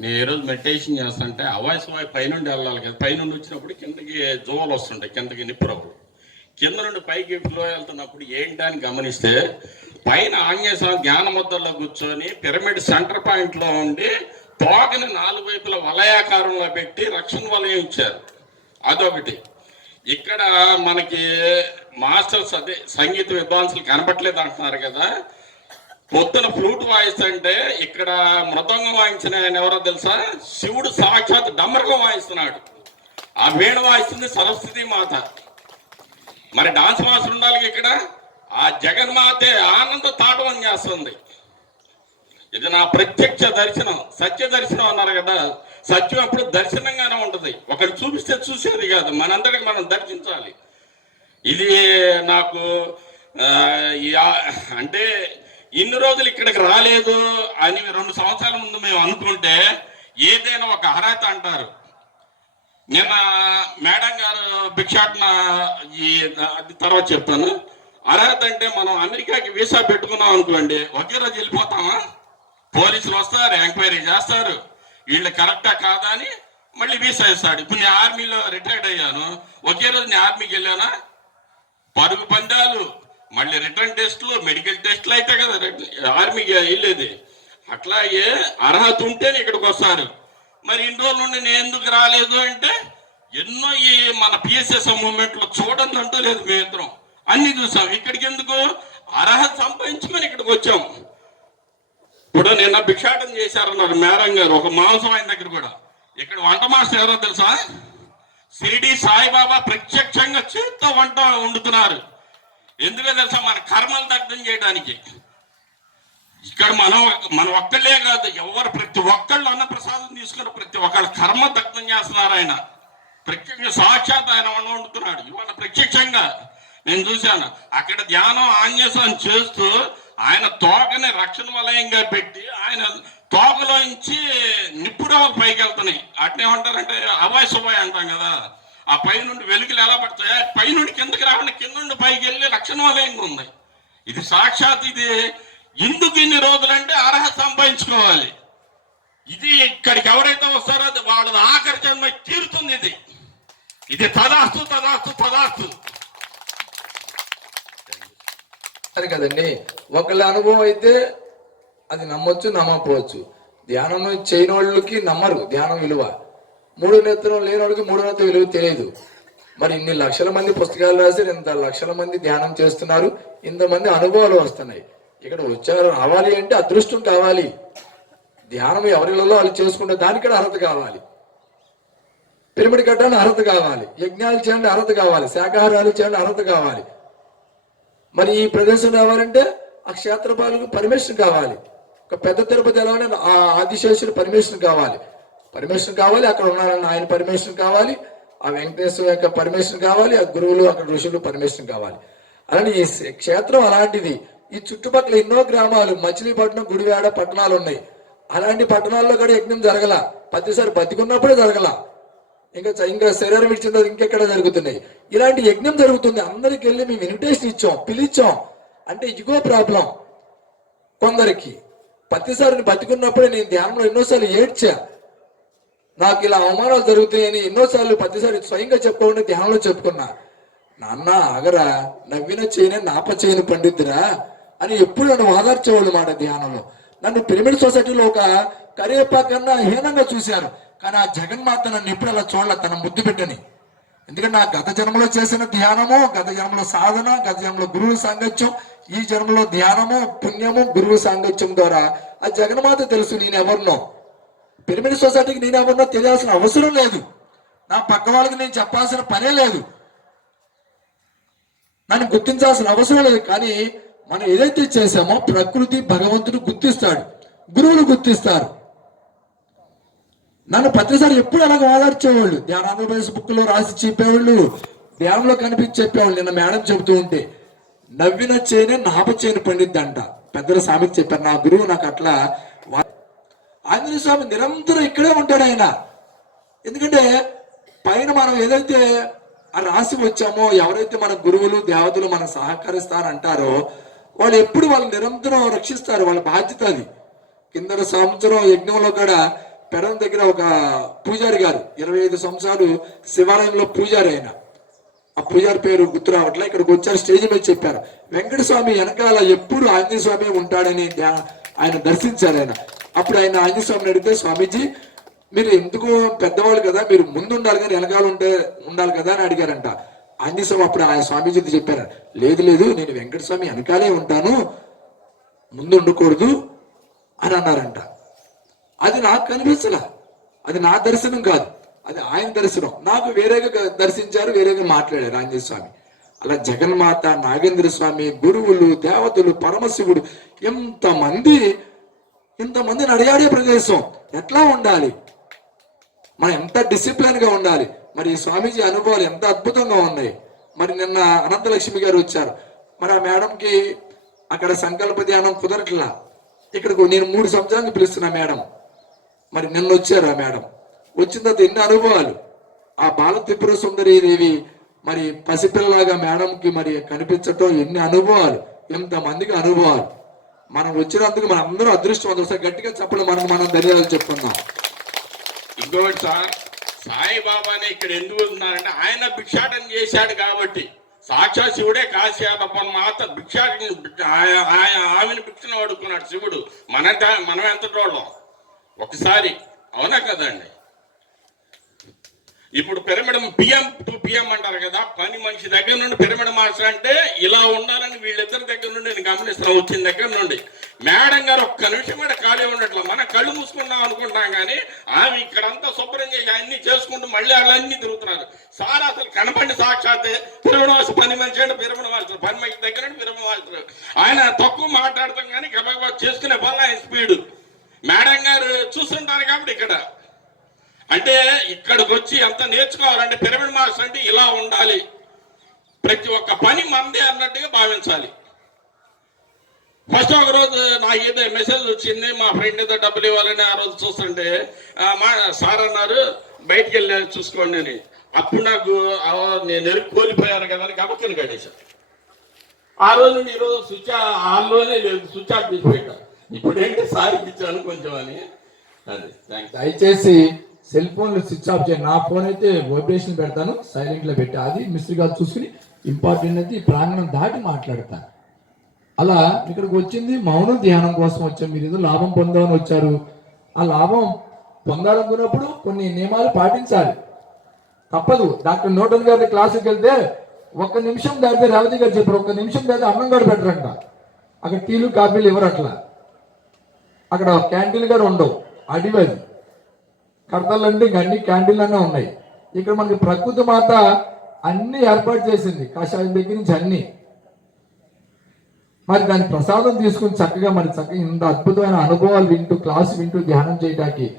నేను ఈరోజు రోజు మెడిటేషన్ చేస్తుంటే అవాయిస్ వాయి పైనుండి వెళ్ళాలి కదా. పైనుండి వచ్చినప్పుడు కిందకి జోవలు వస్తుంటాయి కిందకి నిప్పురవులు కింద నుండి పైకి ఫ్లో వెళ్తున్నప్పుడు ఏంటి అని గమనిస్తే పైన ఆంజనేయ స్వామి జ్ఞాన కూర్చొని పిరమిడ్ సెంటర్ పాయింట్లో ఉండి తోకని నాలుగు వైపుల వలయాకారంలో పెట్టి రక్షణ వలయం ఇచ్చారు. అదొకటి. ఇక్కడ మనకి మాస్టర్స్ అదే సంగీత విద్వాంసులు కనపట్లేదు అంటున్నారు కదా. పొద్దున ఫ్లూట్ వాయిస్తుంటే ఇక్కడ మృదంగం వాయించిన ఆయన ఎవరో తెలుసా? శివుడు సాక్షాత్ డమరకం వాయిస్తున్నాడు. ఆ వీణ వాయిస్తుంది సరస్వతి మాత. మరి డాన్స్ మాస్టర్ ఉండాలి ఇక్కడ? ఆ జగన్మాతే ఆనంద తాటవం చేస్తుంది. ఇది నా ప్రత్యక్ష దర్శనం సత్య దర్శనం అన్నారు కదా. సత్యం ఎప్పుడు దర్శనంగానే ఉంటుంది. ఒకరు చూపిస్తే చూసేది కాదు. మనందరికి మనం దర్శించాలి. ఇది నాకు అంటే ఇన్ని రోజులు ఇక్కడికి రాలేదు అని రెండు సంవత్సరాల ముందు మేము అనుకుంటే ఏదైనా ఒక అర్హత అంటారు. నిన్న మేడం గారు భిక్షాటన ఈ తర్వాత చెప్తాను. అర్హత అంటే మనం అమెరికాకి వీసా పెట్టుకున్నాం అనుకోండి ఒకే రోజు వెళ్ళిపోతామా? పోలీసులు వస్తారు ఎంక్వైరీ చేస్తారు. వీళ్ళు కరెక్టా కాదా అని మళ్ళీ వీసా ఇస్తాడు. ఇప్పుడు నేను ఆర్మీలో రిటైర్డ్ అయ్యాను. ఒకే రోజు నేను ఆర్మీకి వెళ్ళానా? పరుగు పందాలు. మళ్ళీ రిటర్న్ టెస్ట్లు మెడికల్ టెస్ట్లు అయితే కదా ఆర్మీకి వెళ్ళేది. అట్లాగే అర్హత ఉంటేనే ఇక్కడికి వస్తారు. మరి ఇన్ని రోజుల నుండి నేను ఎందుకు రాలేదు అంటే ఎన్నో ఈ మన పిఎస్ఎస్ మూమెంట్లో చూడండి అంటూ లేదు మీ అన్ని చూసాం. ఇక్కడికి ఎందుకు? అర్హత సంపాదించుకొని ఇక్కడికి వచ్చాం. ఇప్పుడు నిన్న భిక్షాటం చేశారన్నారు మేరం గారు ఒక మాంసం ఆయన దగ్గర కూడా. ఇక్కడ వంట మాస్టర్ ఎవరో తెలుసా? షిరిడి సాయిబాబా ప్రత్యక్షంగా చేత్తో వంట వండుతున్నారు. ఎందుకో తెలుసా? మన కర్మలు దగ్ధం చేయడానికి. ఇక్కడ మనం మన ఒక్కళ్ళే కాదు ఎవరు ప్రతి ఒక్కళ్ళు అన్న ప్రసాదం తీసుకుని ప్రతి ఒక్కళ్ళ కర్మ దగ్ధం చేస్తున్నారు ఆయన. ప్రత్యక్ష సాక్షాత్ ఆయన వండుతున్నాడు. ఇవాళ ప్రత్యక్షంగా నేను చూశాను. అక్కడ ధ్యానం ఆంజనేయం చేస్తూ ఆయన తోకని రక్షణ వలయంగా పెట్టి ఆయన తోకలోంచి నిప్పుడవలు పైకి వెళ్తున్నాయి అట్నేమంటారంటే అవాయ్ సుబాయ్ అంటాం కదా. ఆ పై నుండి వెలుగులు ఎలా పడతాయా పై నుండి కిందకి రాకుండా కింద నుండి పైకి వెళ్ళే రక్షణ వలయంగా ఉన్నాయి. ఇది సాక్షాత్ ఇది. ఎందుకు ఇన్ని రోజులంటే అర్హత సంపాదించుకోవాలి. ఇది ఇక్కడికి ఎవరైతే వస్తారో అది వాళ్ళది ఆఖరి జన్మ తీరుతుంది ఇది. ఇది తదాస్తు తదాస్తు తదాస్తు. అది కదండి. ఒకళ్ళ అనుభవం అయితే అది నమ్మొచ్చు నమ్మకపోవచ్చు. ధ్యానం చేయని వాళ్ళకి నమ్మరు ధ్యానం విలువ. మూడో నేత్రం లేని మూడో మూడు నేత్రం విలువ తెలియదు. మరి ఇన్ని లక్షల మంది పుస్తకాలు రాసి ఇంత లక్షల మంది ధ్యానం చేస్తున్నారు ఇంతమంది అనుభవాలు వస్తున్నాయి. ఇక్కడ వచ్చారు రావాలి అంటే అదృష్టం కావాలి. ధ్యానం ఎవరిలో వాళ్ళు చేసుకుంటే దానికి కూడా అర్హత కావాలి. పిరమిడ్ కట్టడానికి అర్హత కావాలి. యజ్ఞాలు చేయండి అర్హత కావాలి. శాకాహారాలు చేయండి అర్హత కావాలి. మరి ఈ ప్రదేశం రావాలంటే ఆ క్షేత్రపాలకు పర్మిషన్ కావాలి. ఒక పెద్ద తిరుపతి ఎలా ఆ ఆదిశేషుడు పర్మిషన్ కావాలి. పర్మిషన్ కావాలి అక్కడ ఉన్నారన్న ఆయన పర్మిషన్ కావాలి ఆ వెంకటేశ్వర యొక్క పర్మిషన్ కావాలి ఆ గురువులు అక్కడ ఋషులు పర్మిషన్ కావాలి. అలానే ఈ క్షేత్రం అలాంటిది. ఈ చుట్టుపక్కల ఎన్నో గ్రామాలు మచిలీపట్నం గుడివాడ పట్టణాలు ఉన్నాయి. అలాంటి పట్టణాల్లో కూడా యజ్ఞం జరగల. ప్రతిసారి బతికున్నప్పుడే జరగల. ఇంకా ఇంకా శరీరం ఇచ్చిన తర్వాత ఇంకెక్కడ జరుగుతున్నాయి? ఇలాంటి యజ్ఞం జరుగుతుంది. అందరికి వెళ్ళి మేము ఇన్విటేషన్ ఇచ్చాం పిలిచాం. అంటే ఇదిగో ప్రాబ్లం. కొందరికి. ప్రతిసారి బతికున్నప్పుడే నేను ధ్యానంలో ఎన్నోసార్లు ఏడ్చా. నాకు ఇలా అవమానాలు జరుగుతాయని ఎన్నోసార్లు ప్రతిసారి స్వయంగా చెప్పుకోండి ధ్యానంలో చెప్పుకున్నా. నాన్న ఆగరా. నవ్విన చేయని నాప చేయని పండితురా అని ఎప్పుడు నన్ను ఆదర్చేవాళ్ళు మాట ధ్యానంలో. నన్ను పిరమిడ్ సొసైటీలో ఒక కరివేపా కన్నా హీనంగా చూశారు. కానీ ఆ జగన్మాత నన్ను ఎప్పుడు అలా చూడాల తన ముద్దు పెట్టని. ఎందుకంటే నా గత జన్మలో చేసిన ధ్యానము గత జన్మలో సాధన గత జన్మలో గురువు సాంగత్యం ఈ జన్మలో ధ్యానము పుణ్యము గురువు సాంగత్యం ద్వారా ఆ జగన్మాత తెలుసు నేను ఎవరినో. పిరమిడ్ సొసైటీకి నేను ఏమన్నా తెలియాల్సిన అవసరం లేదు. నా పక్క వాళ్ళకి నేను చెప్పాల్సిన పనే లేదు. నన్ను గుర్తించాల్సిన అవసరం లేదు. కానీ మనం ఏదైతే చేశామో ప్రకృతి భగవంతుడు గుర్తిస్తాడు. గురువులు గుర్తిస్తారు. నన్ను ప్రతిసారి ఎప్పుడు అలాగ ఓదార్చేవాళ్ళు ధ్యానాంధ్రప్రదేశ్ బుక్లో రాసి చెప్పేవాళ్ళు ధ్యానంలో కనిపించి చెప్పేవాళ్ళు. నిన్న మేడం చెబుతూ ఉంటే నవ్విన చేనే నాప చేను పండిద్ది అంట పెద్దల సామెత చెప్పారు నా గురువు నాకు అట్లా ఆంజనేయ స్వామి నిరంతరం ఇక్కడే ఉంటాడు ఆయన. ఎందుకంటే పైన మనం ఏదైతే ఆ రాసి వచ్చామో ఎవరైతే మన గురువులు దేవతలు మనం సహకరిస్తారంటారో వాళ్ళు ఎప్పుడు వాళ్ళు నిరంతరం రక్షిస్తారు వాళ్ళ బాధ్యత అది. కింద సంవత్సరం యజ్ఞంలో కూడా పెరం దగ్గర ఒక పూజారి గారు ఇరవై ఐదు సంవత్సరాలు శివాలయంలో పూజారి ఆయన. ఆ పూజారి పేరు గుర్తు రావట్లే ఇక్కడికి వచ్చారు స్టేజ్ మీద చెప్పారు. వెంకట స్వామి వెనకాల ఎప్పుడు ఆంజనేయ స్వామి ఉంటాడని ఆయన దర్శించారు ఆయన. అప్పుడు ఆయన ఆంజనేయ స్వామిని అడిగితే స్వామీజీ మీరు ఎందుకు పెద్దవాళ్ళు కదా మీరు ముందు ఉండాలి కానీ వెనకాల ఉంటే ఉండాలి కదా అని అడిగారంట. ఆంజనేయ స్వామి అప్పుడు ఆయన స్వామీజీ చెప్పారు లేదు లేదు నేను వెంకట స్వామి వెనకాలే ఉంటాను ముందు ఉండకూడదు అని అన్నారంట. అది నాకు కనిపించలా. అది నా దర్శనం కాదు అది ఆయన దర్శనం. నాకు వేరేగా దర్శించారు వేరేగా మాట్లాడారు ఆంజనేయ స్వామి అలా జగన్మాత నాగేంద్ర స్వామి గురువులు దేవతలు పరమశివుడు ఎంతమంది ఇంతమందిని అడిగాడే ప్రదేశం. ఎట్లా ఉండాలి? మనం ఎంత డిసిప్లిన్గా ఉండాలి? మరి స్వామీజీ అనుభవాలు ఎంత అద్భుతంగా ఉన్నాయి? మరి నిన్న అనంతలక్ష్మి గారు వచ్చారు. మరి ఆ మేడంకి అక్కడ సంకల్ప ధ్యానం కుదరట్లా? ఇక్కడికి నేను మూడు సంవత్సరాలకు పిలుస్తున్నా మేడం. మరి నిన్న వచ్చారు ఆ మేడం. వచ్చిన తర్వాత ఎన్ని అనుభవాలు? ఆ బాల త్రిపుర సుందరి దేవి మరి పసిపిల్లలాగా మేడంకి మరి కనిపించటం ఎన్ని అనుభవాలు? ఎంతమందికి అనుభవాలు. మనం వచ్చినందుకు మనం అందరూ అదృష్టం ఒకసారి గట్టిగా చెప్పడం మనకు మనం ధన్యవాదాలు చెప్పుకుందాం. ఇంకోటి సార్ సాయిబాబాని ఇక్కడ ఎందుకు ఉన్నారంటే ఆయన భిక్షాటన చేశాడు కాబట్టి. సాక్షా శివుడే కాశ్యాదప్ప మాత భిక్షాటన ఆయ- ఆయ- ఆమెను భిక్షను వాడుకున్నాడు శివుడు. మన మనం ఎంత వాళ్ళం? ఒకసారి అవునా కదండి? ఇప్పుడు పిరమిడం పిఎం టు పిఎం అంటారు కదా పని మనిషి దగ్గర నుండి పిరమిడ్ మాస్టర్ అంటే ఇలా ఉండాలని వీళ్ళిద్దరి దగ్గర నుండి నేను గమనిస్తాను వచ్చిన దగ్గర నుండి. మేడం గారు ఒక్క నిమిషం కూడా ఖాళీ ఉండట్లేదు మనం కళ్ళు మూసుకున్నాం అనుకుంటాం కానీ ఆమె ఇక్కడంతా శుభ్రం చేసి అన్ని చేసుకుంటూ మళ్ళీ అలా అన్ని తిరుగుతున్నారు. సార్ అసలు కనపండి సాక్షాత్. పిరమిడ్ పని మనిషి అంటే పిరమిడ్ మాస్టర్. పని మనిషి దగ్గర నుండి పిరమిడ్ ఆయన తక్కువ మాట్లాడతాం కానీ గబగబా చేసుకునే పనులు ఆయన స్పీడ్. మేడం గారు చూస్తుంటారు కాబట్టి ఇక్కడ. అంటే ఇక్కడికి వచ్చి ఎంత నేర్చుకోవాలంటే పిరమిడ్ మాస్టర్ అంటే ఇలా ఉండాలి. ప్రతి ఒక్క పని మందే అన్నట్టుగా భావించాలి. ఫస్ట్ ఒక రోజు నాకు ఏదో మెసేజ్ వచ్చింది మా ఫ్రెండ్ ఏదో డబ్బులు ఇవ్వాలని ఆ రోజు చూస్తుంటే మా సార్ అన్నారు బయటికి వెళ్ళి చూసుకోండి అని. అప్పుడు నాకు నేను ఎరుకు కోల్పోయాను కదా అని గబక్కని కట్టేశాను ఆ రోజు నుండి ఈరోజు రోజు స్విచ్ ఆన్లోనే లేదు స్విచ్ ఆఫ్ చేసి ఇప్పుడు ఏంటి సార్ ఇచ్చాను కొంచెం అని. అది దయచేసి సెల్ ఫోన్లు స్విచ్ ఆఫ్ చేయండి నా ఫోన్ అయితే వైబ్రేషన్ పెడతాను సైలెంట్లో పెట్టా పెట్టి. అది మిస్త్రీ గారు చూసుకుని ఇంపార్టెంట్ అయితే ప్రాంగణం దాటి మాట్లాడతాను అలా ఇక్కడికి వచ్చింది మౌనం ధ్యానం కోసం వచ్చాం. మీరు ఏదో లాభం పొందామని వచ్చారు. ఆ లాభం పొందాలనుకున్నప్పుడు కొన్ని నియమాలు పాటించాలి. తప్పదు. డాక్టర్ నోటన్ గారి క్లాసుకి వెళ్తే ఒక్క నిమిషం దాటితే రేవతి గారు చెప్పారు. ఒక్క నిమిషం దాటితే అన్నం కూడా పెట్టరంట. అక్కడ టీలు కాఫీలు ఇవ్వరు అట్లా? అక్కడ క్యాంటీన్ కూడా ఉండవు. అడివి అది. కడతాలంటే ఇంక అన్ని క్యాంటీన్లు అన్నీ ఉన్నాయి. ఇక్కడ మనకి ప్రకృతి మాత అన్ని ఏర్పాటు చేసింది. కషాయం దగ్గర నుంచి అన్ని. మరి దాని ప్రసాదం తీసుకుని చక్కగా మరి చక్కగా ఇంత అద్భుతమైన అనుభవాలు వింటూ క్లాస్ వింటూ ధ్యానం చేయడానికి